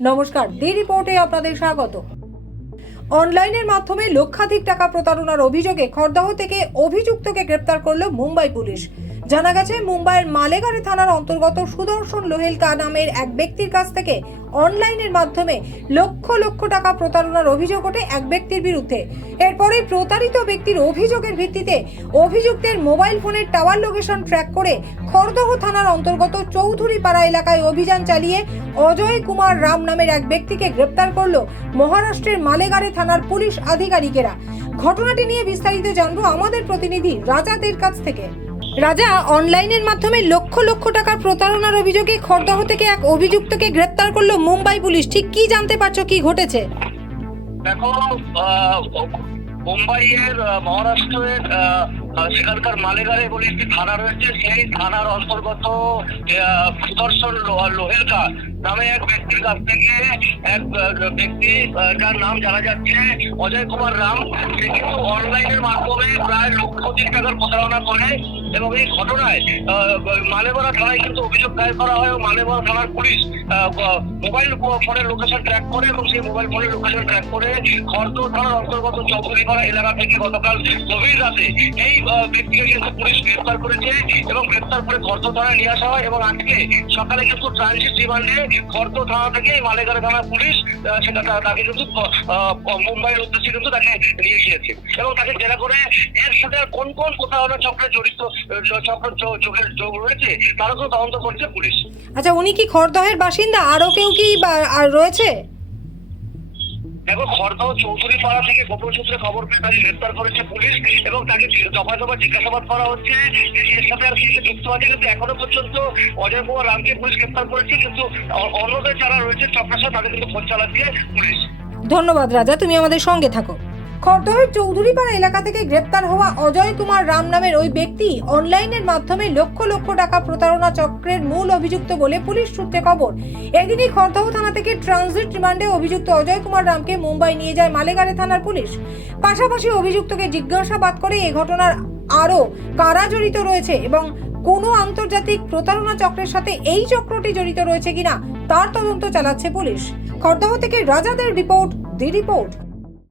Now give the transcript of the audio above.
নমস্কার, দি রিপোর্টে আপনাদের স্বাগত। অনলাইনের মাধ্যমে লক্ষাধিক টাকা প্রতারণার অভিযোগে খড়দহ থেকে অভিযুক্তকে গ্রেপ্তার করল মুম্বাই পুলিশ। জানা গেছে, মুম্বাইয়ের মালেগাড়ি থানার অন্তর্গত সুদর্শন লোহেলকা নামের এক ব্যক্তির কাছ থেকে অনলাইনের মাধ্যমে লক্ষ লক্ষ টাকা প্রতারণার অভিযোগ ওঠে এক ব্যক্তির বিরুদ্ধে। এরপরে প্রতারিত ব্যক্তির অভিযোগের ভিত্তিতে অভিযুক্তের মোবাইল ফোনের টাওয়ার লোকেশন ট্র্যাক করে খড়দহ থানার অন্তর্গত চৌধুরীপাড়া এলাকায় অভিযান চালিয়ে অজয় কুমার রাম নামের এক ব্যক্তিকে গ্রেপ্তার করল মহারাষ্ট্রের মালেগাড়ে থানার পুলিশ আধিকারিকেরা। ঘটনাটি নিয়ে বিস্তারিত জানব আমাদের প্রতিনিধি রাজাদের কাছ থেকে। রাজা, অনলাইনের মাধ্যমে লক্ষ লক্ষ টাকার প্রতারণার অভিযোগে খড়দহ থেকে এক অভিযুক্তকে গ্রেপ্তার করল মুম্বাই পুলিশ। ঠিক কি জানতে পারছ? কি ঘটেছে? দেখো মুম্বাইয়ের মহারাষ্ট্রের সেখানকার মালেগারে বলে একটি থানা রয়েছে সেই থানার অন্তর্গত সুদর্শন লোহেলকা নামে এক ব্যক্তির কাছ থেকে এক ব্যক্তি যার নাম জানা যাচ্ছে অজয় কুমার রাম। সে কিন্তু অনলাইনের মাধ্যমে প্রায় লক্ষ কোটি টাকার প্রতারণা করে এবং এই ঘটনায় আহ, মালেবাড়া থানায় কিন্তু অভিযোগ দায়ের করা হয় ও মালেবাড়া থানার পুলিশ মোবাইল ফোনের লোকেশন ট্র্যাক করে এবং সেই মোবাইল ফোনের লোকেশন ট্র্যাক করে খড়দ থানার অন্তর্গত চৌধুরীপাড়া এলাকা থেকে গতকাল গভীর রাতে এই ব্যক্তিকে কিন্তু পুলিশ গ্রেফতার করেছে এবং গ্রেফতার করে থানায় নিয়ে আসা হয় এবং আজকে সকালে কিন্তু ট্রানজিট থানা থেকে পুলিশ সেটা তাকে কিন্তু মুম্বাইয়ের উদ্দেশ্যে কিন্তু তাকে নিয়ে গিয়েছে এবং তাকে জেরা করে কোন কোন প্রতারণা চক্রে জড়িত চক্র চোখের যোগ রয়েছে, তারও কিন্তু তদন্ত করছে পুলিশ। আচ্ছা উনি কি খড়দহের বাসিন্দা? আরও কেউ কি রয়েছে? দেখো খড়দহ চৌধুরী পাড়া থেকে গোপন সূত্রে খবর পেয়ে তাকে গ্রেপ্তার করেছে পুলিশ এবং তাকে দফায় দফায় জিজ্ঞাসাবাদ করা হচ্ছে। যে এর সাথে আর কে যুক্ত আছে কিন্তু এখনও পর্যন্ত অজয় কুমার রামকে পুলিশ গ্রেপ্তার করেছে, কিন্তু অন্যদের যারা রয়েছে, চক্রাসা, তাদের কিন্তু খোঁজ চালাচ্ছে পুলিশ। ধন্যবাদ রাজা, তুমি আমাদের সঙ্গে থাকো। খড়দহের চৌধুরীপাড়া এলাকা থেকে গ্রেপ্তার হওয়া অজয় কুমার রাম নামের ওই ব্যক্তি অনলাইনের মাধ্যমে লক্ষ লক্ষ টাকা প্রতারণা চক্রের মূল অভিযুক্ত বলে পুলিশ সূত্রে খবর। এদিনই খড়দহ থানা থেকে ট্রানজিট রিমান্ডে অভিযুক্ত অজয় কুমার রামকে মুম্বাই নিয়ে যায় মালেগাড়ে থানার পুলিশ। পাশাপাশি অভিযুক্তকে জিজ্ঞাসাবাদ করে এ ঘটনার আরও কারা জড়িত রয়েছে এবং কোনো আন্তর্জাতিক প্রতারণা চক্রের সাথে এই চক্রটি জড়িত রয়েছে কিনা তার তদন্ত চালাচ্ছে পুলিশ। খড়দহ থেকে রাজাদের রিপোর্ট, দি রিপোর্ট।